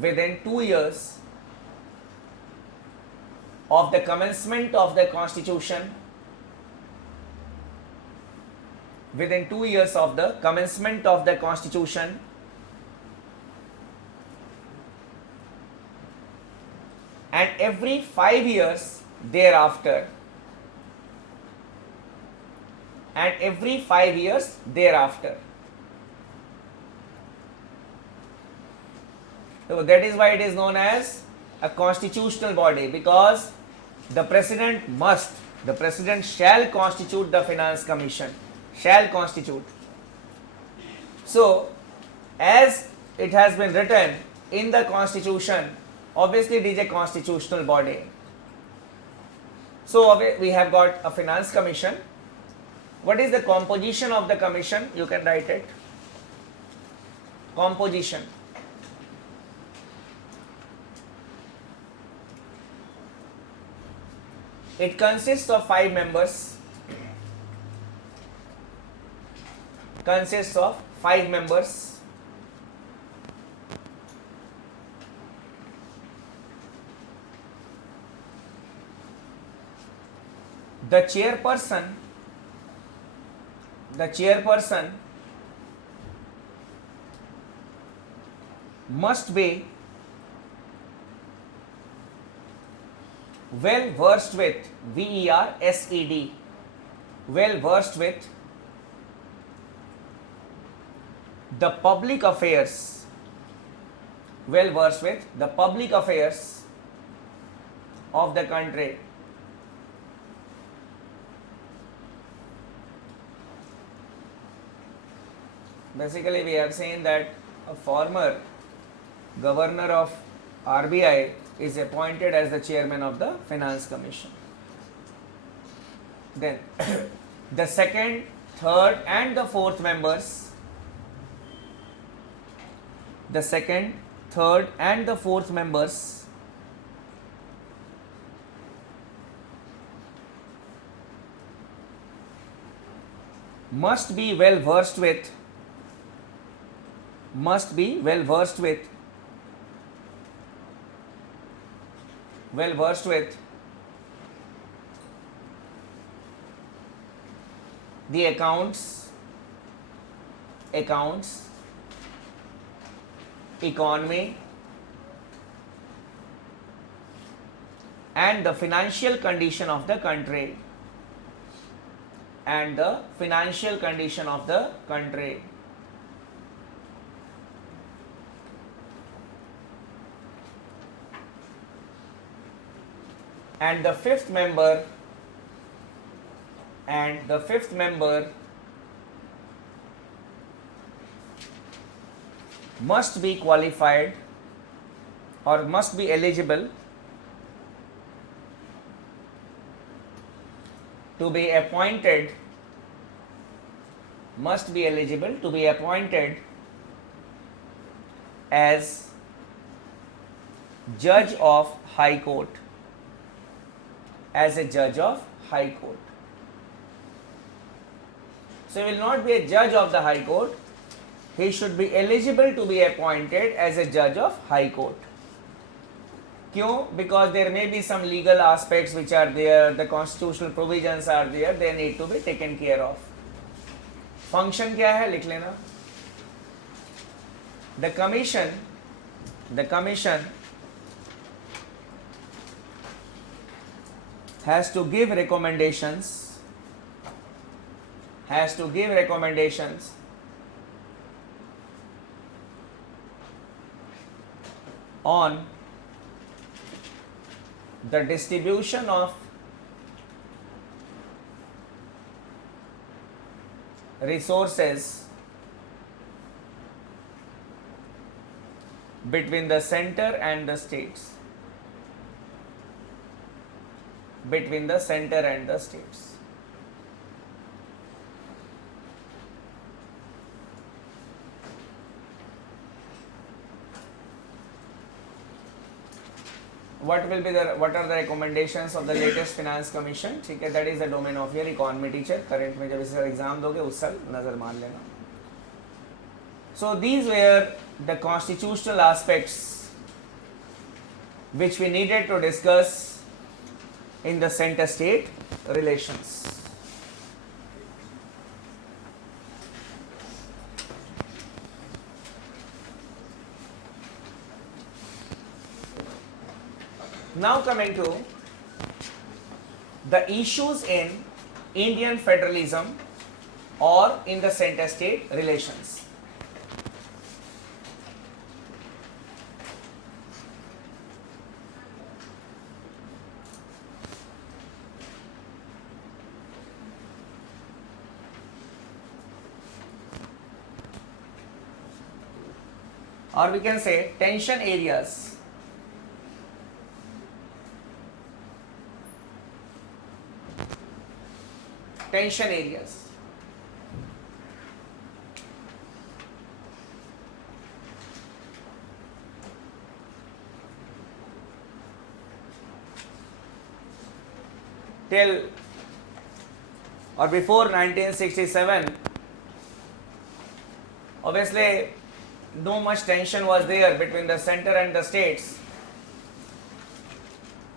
within 2 years of the commencement of the constitution, within 2 years of the commencement of the constitution, and every 5 years thereafter, and every 5 years thereafter. So that is why it is known as a constitutional body, because the president shall constitute the finance commission, shall constitute. So as it has been written in the constitution, obviously it is a constitutional body. So we have got a finance commission. What is the composition of the commission? You can write it. Composition. It consists of 5 members. Consists of 5 members. The chairperson must be well versed with, VERSED, well versed with the public affairs, well versed with the public affairs of the country. Basically, we have seen that a former governor of RBI is appointed as the chairman of the finance commission. Then the second, third and the fourth members, the second, third and the fourth members must be well versed with the accounts, economy and the financial condition of the country, and the financial condition of the country. And the fifth member must be qualified or must be eligible to be appointed, as judge of high court, as a judge of high court. So he will not be a judge of the high court, he should be eligible to be appointed as a judge of high court. Kyun? Because there may be some legal aspects which are there, the constitutional provisions are there, they need to be taken care of. Function क्या है लिख लेना. The commission has to give recommendations on the distribution of resources between the center and the states. What are the recommendations of the latest finance commission? ठीक है, that is the domain of your economy teacher. Current में जब इस exam दोगे उस साल नजर मार लेना. So these were the constitutional aspects which we needed to discuss in the center-state relations. Now coming to the issues in Indian federalism or in the center-state relations. Or we can say tension areas. Tension areas. Till or before 1967, obviously no much tension was there between the center and the states,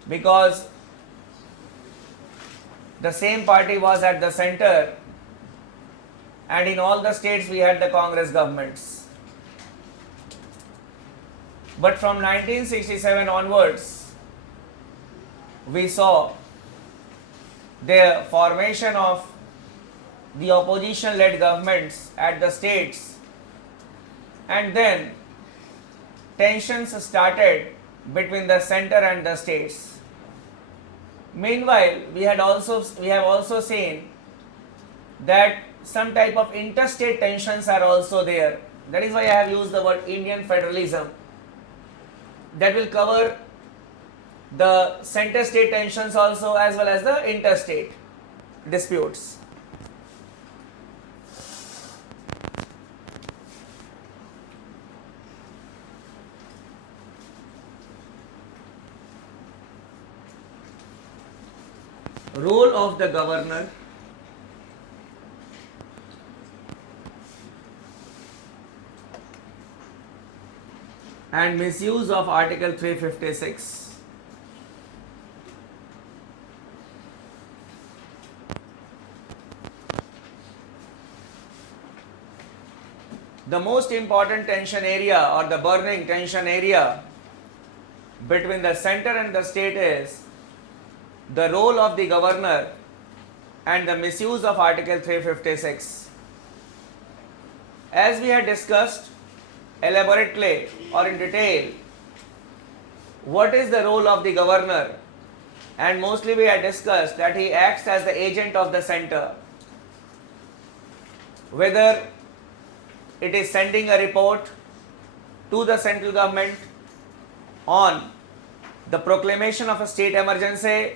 because the same party was at the center and in all the states we had the Congress governments. But from 1967 onwards, we saw the formation of the opposition-led governments at the states, and then tensions started between the center and the states. Meanwhile, we have also seen that some type of interstate tensions are also there. That is why I have used the word Indian federalism. That will cover the center state tensions also as well as the interstate disputes. Role of the governor and misuse of Article 356. The most important tension area or the burning tension area between the center and the state is the role of the governor and the misuse of Article 356. As we had discussed elaborately or in detail, what is the role of the governor, and mostly we had discussed that he acts as the agent of the center, whether it is sending a report to the central government on the proclamation of a state emergency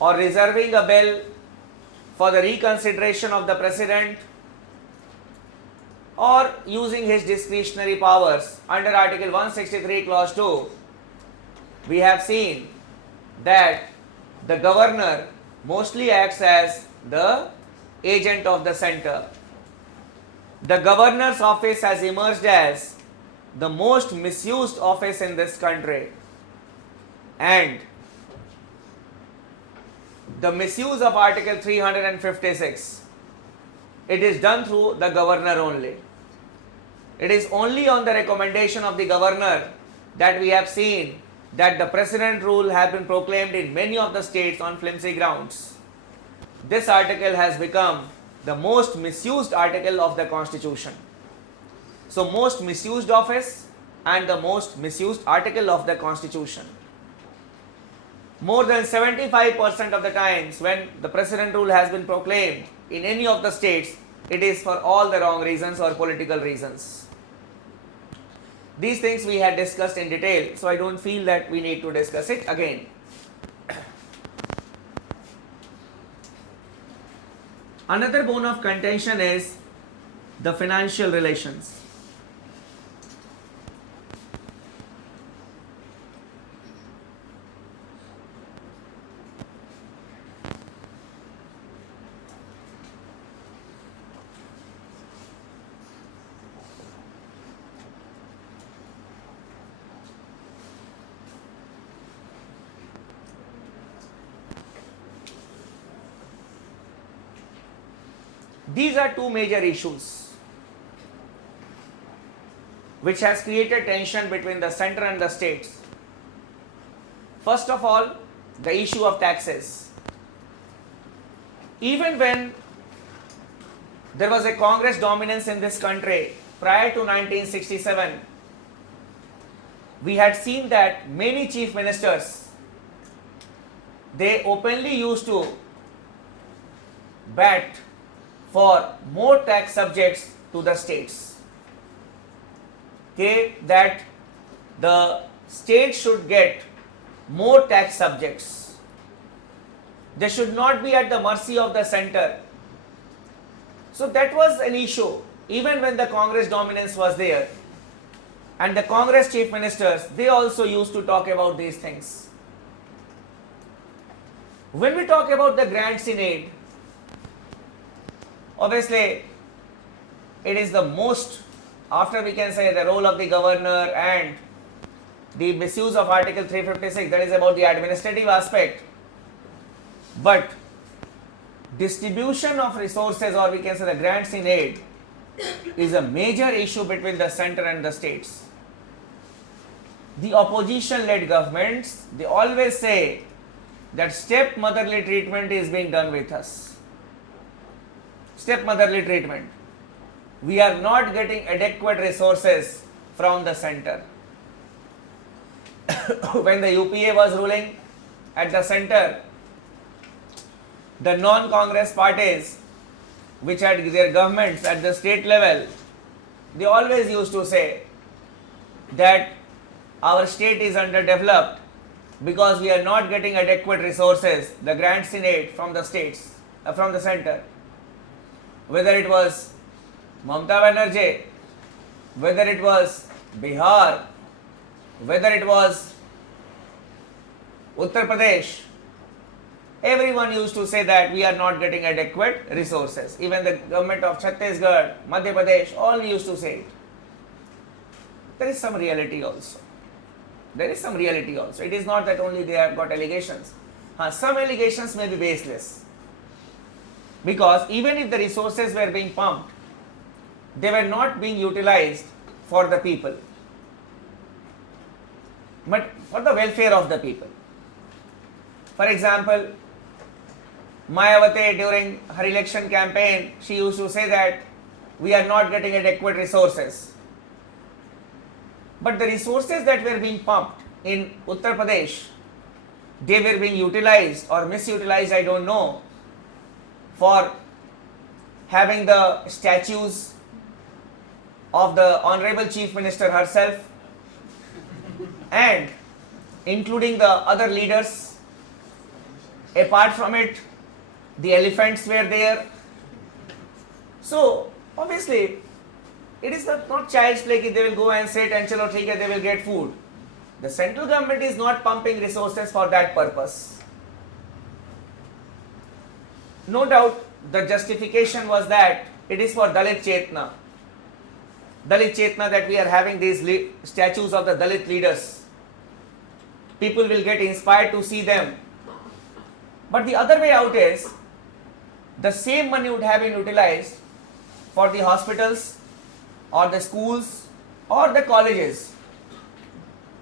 or reserving a bill for the reconsideration of the president, or using his discretionary powers under Article 163 clause 2. We have seen that the governor mostly acts as the agent of the center. The governor's office has emerged as the most misused office in this country, and the misuse of Article 356, it is done through the governor only. It is only on the recommendation of the governor that we have seen that the president rule has been proclaimed in many of the states on flimsy grounds. This article has become the most misused article of the Constitution. So, most misused office and the most misused article of the Constitution. More than 75% of the times when the president rule has been proclaimed in any of the states, it is for all the wrong reasons or political reasons. These things we had discussed in detail, so I don't feel that we need to discuss it again. Another bone of contention is the financial relations. These are two major issues which has created tension between the center and the states. First of all, the issue of taxes. Even when there was a Congress dominance in this country prior to 1967, we had seen that many chief ministers, they openly used to bat for more tax subjects to the states. Okay, that the states should get more tax subjects. They should not be at the mercy of the center. So that was an issue even when the Congress dominance was there. And the Congress chief ministers, they also used to talk about these things. When we talk about the grants in aid, obviously it is the most, after we can say the role of the governor and the misuse of Article 356, that is about the administrative aspect. But distribution of resources, or we can say the grants in aid, is a major issue between the center and the states. The opposition-led governments, they always say that step-motherly treatment is being done with us. Step-motherly treatment. We are not getting adequate resources from the center. When the UPA was ruling at the center, the non-Congress parties which had their governments at the state level, they always used to say that our state is underdeveloped because we are not getting adequate resources, the grants in aid from the states, from the center. Whether it was Mamata Banerjee, whether it was Bihar, whether it was Uttar Pradesh, everyone used to say that we are not getting adequate resources. Even the government of Chhattisgarh, Madhya Pradesh, all used to say it. There is some reality also. There is some reality also. It is not that only they have got allegations. Some allegations may be baseless. Because even if the resources were being pumped, they were not being utilized for the people, but for the welfare of the people. For example, Mayawati during her election campaign, she used to say that we are not getting adequate resources. But the resources that were being pumped in Uttar Pradesh, they were being utilized or misutilized, I don't know, for having the statues of the Honorable Chief Minister herself and including the other leaders. Apart from it, the elephants were there. So obviously it is not child's play that they will go and sit and chalo theek hai, they will get food. The central government is not pumping resources for that purpose. No doubt the justification was that it is for Dalit Chetna. Dalit Chetna, that we are having these statues of the Dalit leaders. People will get inspired to see them. But the other way out is, the same money would have been utilized for the hospitals or the schools or the colleges.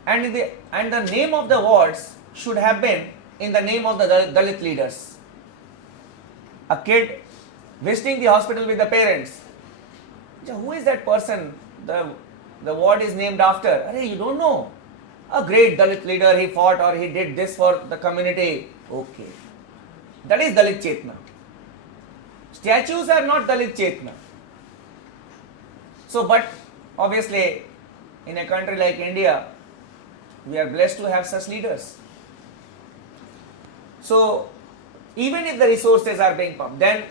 And the name of the wards should have been in the name of the Dalit leaders. A kid visiting the hospital with the parents. Who is that person the ward is named after? Arey, you don't know. A great Dalit leader, he fought or he did this for the community. Okay. That is Dalit Chetna. Statues are not Dalit Chetna. So, but obviously, in a country like India, we are blessed to have such leaders. So, even if the resources are being pumped, then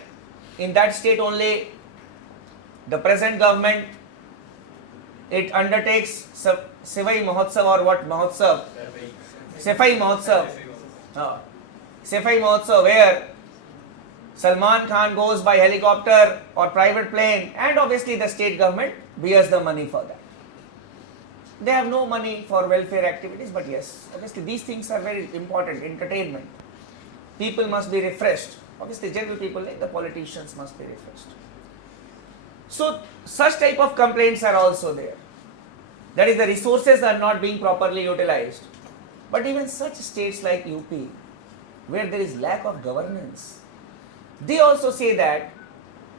in that state only the present government, it undertakes Sifai Mahotsav or what Mahotsav? Sifai Mahotsav. Sifai Mahotsav, where Salman Khan goes by helicopter or private plane, and obviously the state government bears the money for that. They have no money for welfare activities, but yes, obviously these things are very important. Entertainment. People must be refreshed. Obviously general people like the politicians must be refreshed. So such type of complaints are also there. That is, the resources are not being properly utilized. But even such states like UP, where there is lack of governance, they also say that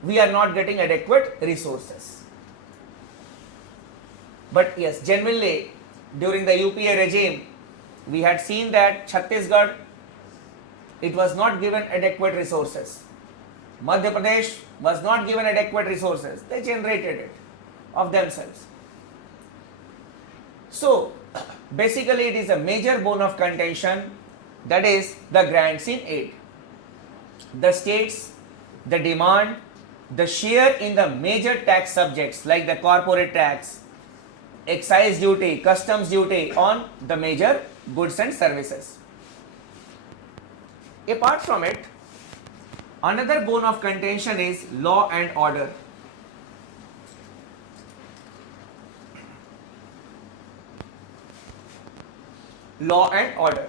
we are not getting adequate resources. But yes, genuinely during the UPA regime, we had seen that Chhattisgarh, it was not given adequate resources. Madhya Pradesh was not given adequate resources. They generated it of themselves. So basically it is a major bone of contention, that is the grants in aid. The states, the demand, the share in the major tax subjects like the corporate tax, excise duty, customs duty on the major goods and services. Apart from it, another bone of contention is law and order. Law and order.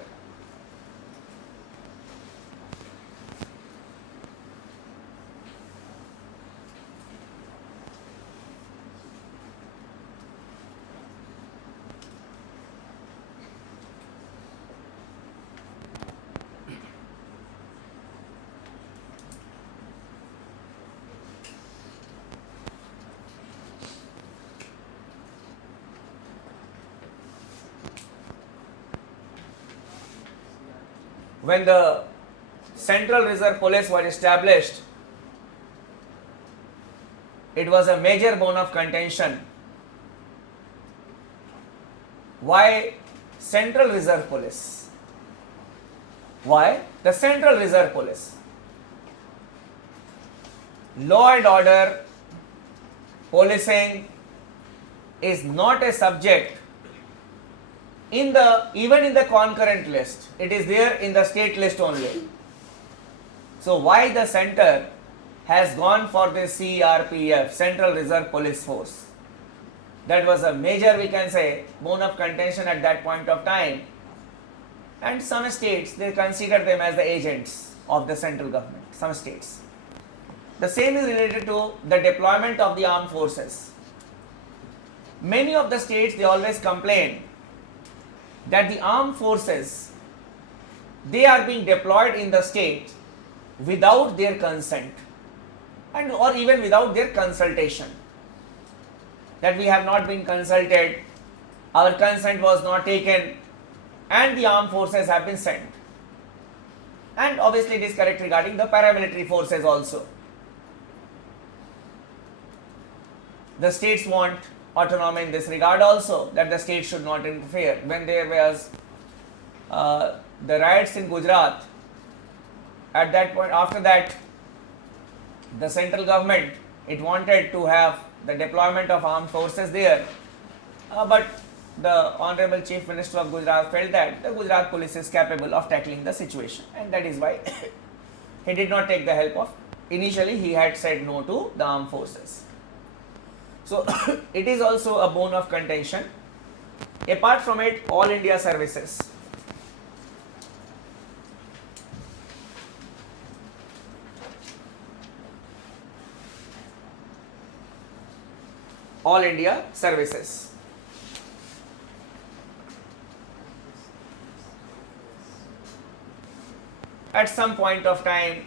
When the Central Reserve Police was established, it was a major bone of contention. Why Central Reserve Police? Why the Central Reserve Police? Law and order, policing is not a subject even in the concurrent list. It is there in the state list only. So why the center has gone for the CRPF, Central Reserve Police Force? That was a major, we can say, bone of contention at that point of time. And some states, they consider them as the agents of the central government, some states. The same is related to the deployment of the armed forces. Many of the states, they always complain that the armed forces, they are being deployed in the state without their consent and or even without their consultation. That we have not been consulted, our consent was not taken, and the armed forces have been sent. And obviously it is correct regarding the paramilitary forces also. The states want autonomy in this regard also, that the state should not interfere. When there was the riots in Gujarat, at that point, after that, the central government, it wanted to have the deployment of armed forces there, but the Honorable Chief Minister of Gujarat felt that the Gujarat police is capable of tackling the situation, and that is why he did not take the help of, initially he had said no to the armed forces. So it is also a bone of contention. Apart from it, all India services. All India services. At some point of time,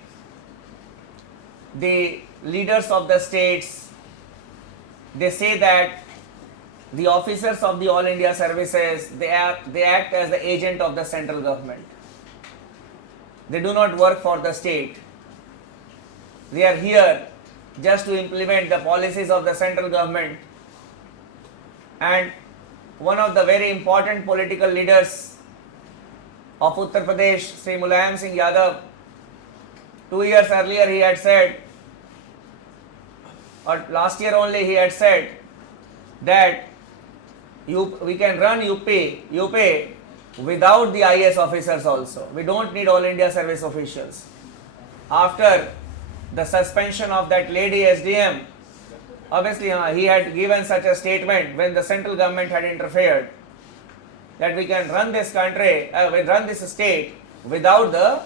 the leaders of the states, they say that the officers of the All India services, they act as the agent of the central government. They do not work for the state. They are here just to implement the policies of the central government. And one of the very important political leaders of Uttar Pradesh, Sri Mulayam Singh Yadav, 2 years earlier he had said, or last year only he had said, that we can run UP without the IS officers also. We don't need All India service officials. After the suspension of that lady SDM, obviously he had given such a statement when the central government had interfered, that we can run this country, we run this state without the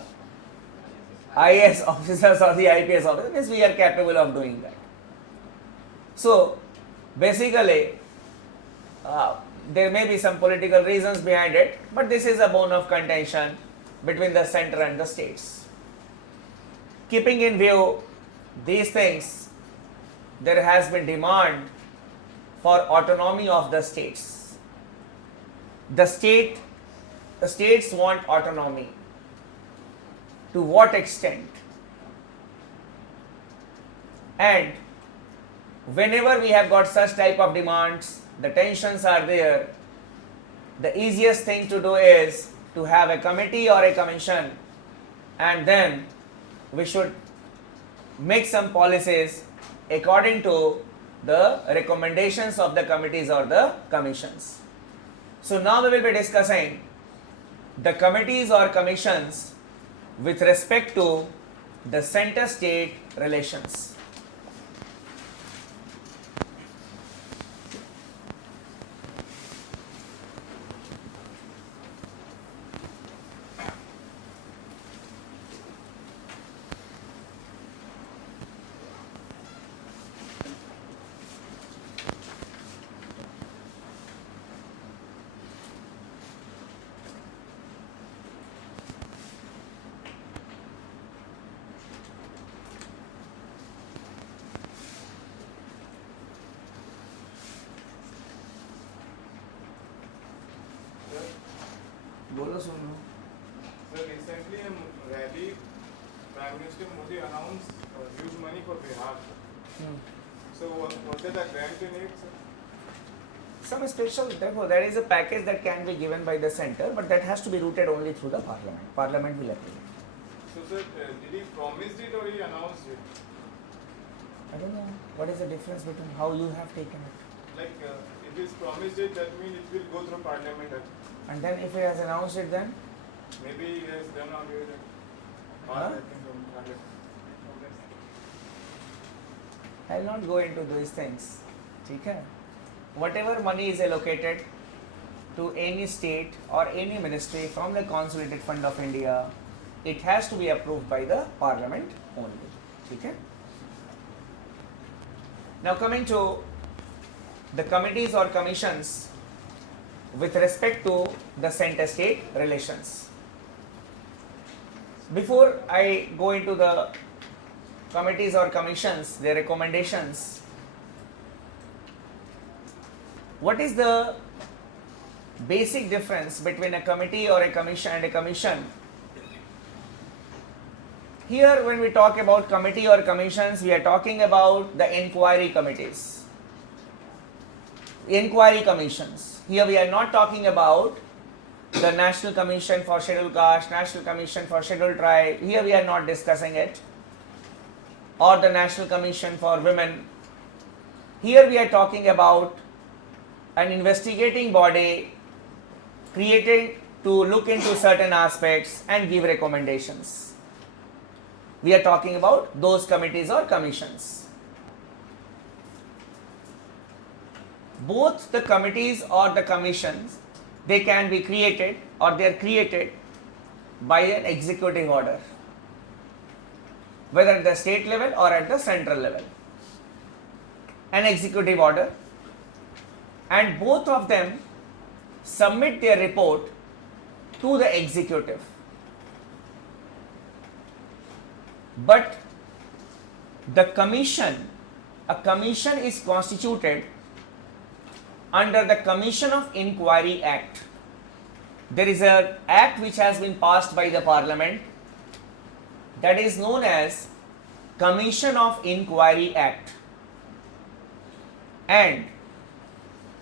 IS officers or the IPS officers. Means we are capable of doing that. So basically there may be some political reasons behind it, but this is a bone of contention between the center and the states. Keeping in view these things, there has been demand for autonomy of the states. The states want autonomy. To what extent? And whenever we have got such type of demands, the tensions are there, the easiest thing to do is to have a committee or a commission, and then we should make some policies according to the recommendations of the committees or the commissions. So now we will be discussing the committees or commissions with respect to the center-state relations. बोलो सुन लो. So recently in rally, Prime Minister Modi announced huge money for Bihar. So was it a grant in it, sir? Some special, therefore there is a package that can be given by the center, but that has to be routed only through the parliament. Parliament will approve it. So sir, did he promise it or he announced it? I don't know what is the difference between how you have taken it. Like if he's promised it, that means it will go through parliament. And then if he has announced it, then Maybe he has done already. Huh? I will not go into these things. Okay? Whatever money is allocated to any state or any ministry from the Consolidated Fund of India, it has to be approved by the Parliament only. Okay? Now coming to the committees or commissions with respect to the center-state relations. Before I go into the committees or commissions, their recommendations, what is the basic difference between a committee or a commission and a commission? Here when we talk about committee or commissions, we are talking about the inquiry committees, inquiry commissions. Here we are not talking about the National Commission for Scheduled Caste, National Commission for Scheduled Tribe. Here we are not discussing it. Or the National Commission for Women. Here we are talking about an investigating body created to look into certain aspects and give recommendations. We are talking about those committees or commissions. Both the committees or the commissions, they can be created or they are created by an executive order, whether at the state level or at the central level. An executive order, and both of them submit their report to the executive. But the commission, a commission is constituted under the Commission of Inquiry Act. There is an act which has been passed by the Parliament that is known as Commission of Inquiry Act. And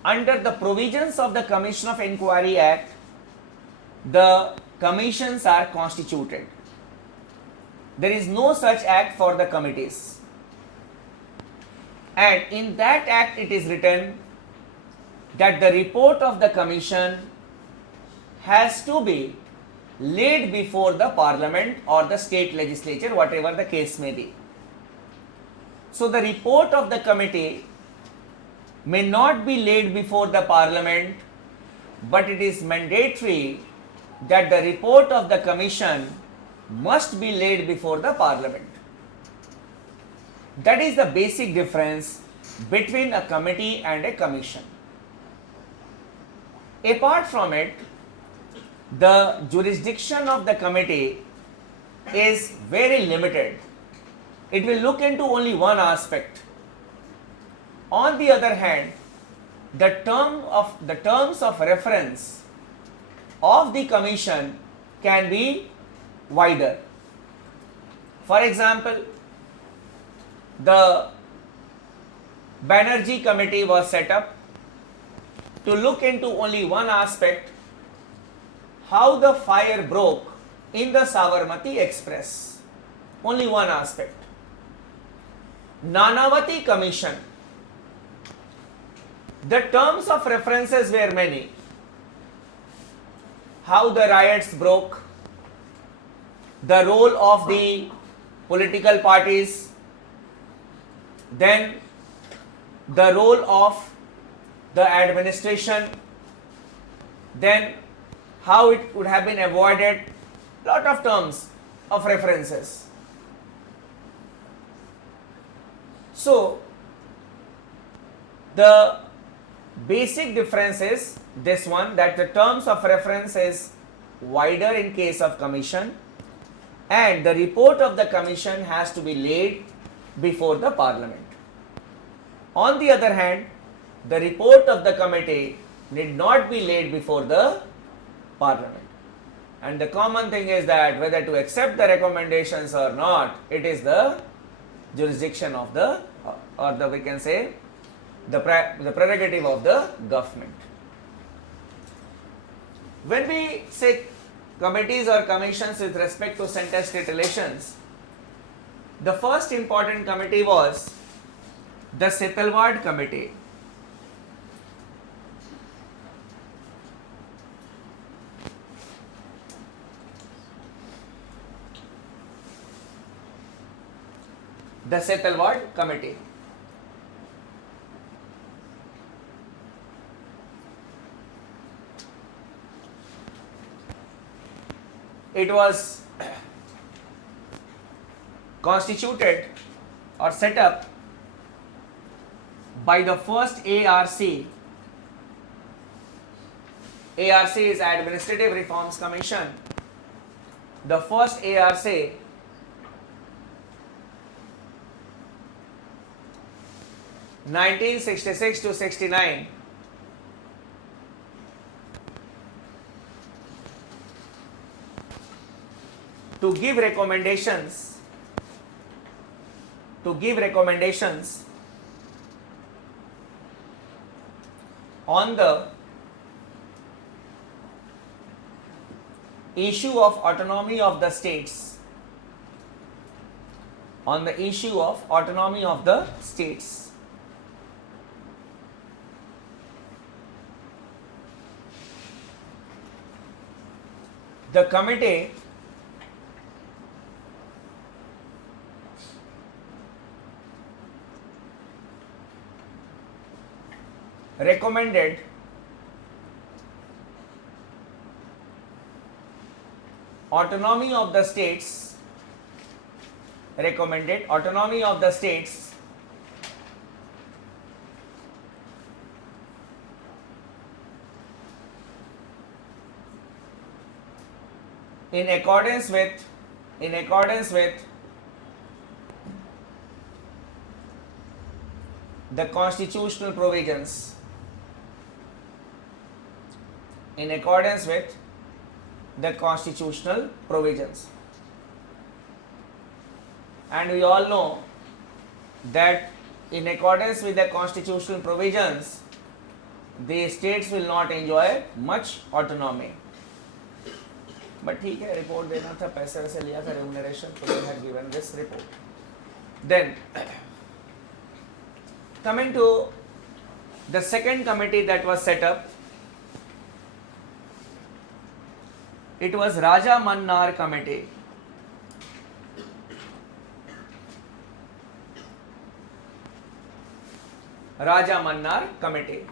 under the provisions of the Commission of Inquiry Act, the commissions are constituted. There is no such act for the committees. And in that act it is written that the report of the commission has to be laid before the Parliament or the state legislature, whatever the case may be. So the report of the committee may not be laid before the Parliament, but it is mandatory that the report of the commission must be laid before the Parliament. That is the basic difference between a committee and a commission. Apart from it, the jurisdiction of the committee is very limited. It will look into only one aspect. On the other hand, the terms of reference of the commission can be wider. For example, the Banerjee committee was set up to look into only one aspect, how the fire broke in the Sabarmati Express. Only one aspect. Nanavati Commission, the terms of references were many. How the riots broke, the role of the political parties, then the role of the administration, then how it would have been avoided, lot of terms of references. So, the basic difference is this one, that the terms of reference is wider in case of commission, and the report of the commission has to be laid before the parliament. On the other hand, the report of the committee need not be laid before the parliament. And the common thing is that whether to accept the recommendations or not, it is the jurisdiction of the, or the, we can say, the prerogative of the government. When we say committees or commissions with respect to center-state relations, the first important committee was the Setalwad Committee. The Setalwad Committee. It was constituted or set up by the first ARC. ARC is Administrative Reforms Commission. The first ARC (1966 to 69) to give recommendations on the issue of autonomy of the states, The committee recommended autonomy of the states in accordance with the constitutional provisions, and we all know that in accordance with the constitutional provisions, the states will not enjoy much autonomy. But ठीक है, report देना था, पैसे वैसे लिया था, remuneration, so they had given this report. Then coming to the second committee that was set up, it was Raja Mannar Committee. Raja Mannar Committee.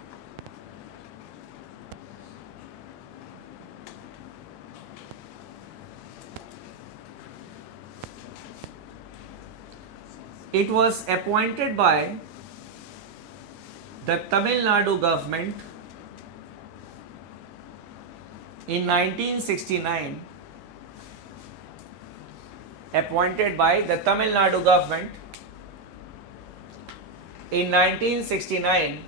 It was appointed by The Tamil Nadu government in 1969 appointed by the Tamil Nadu government in 1969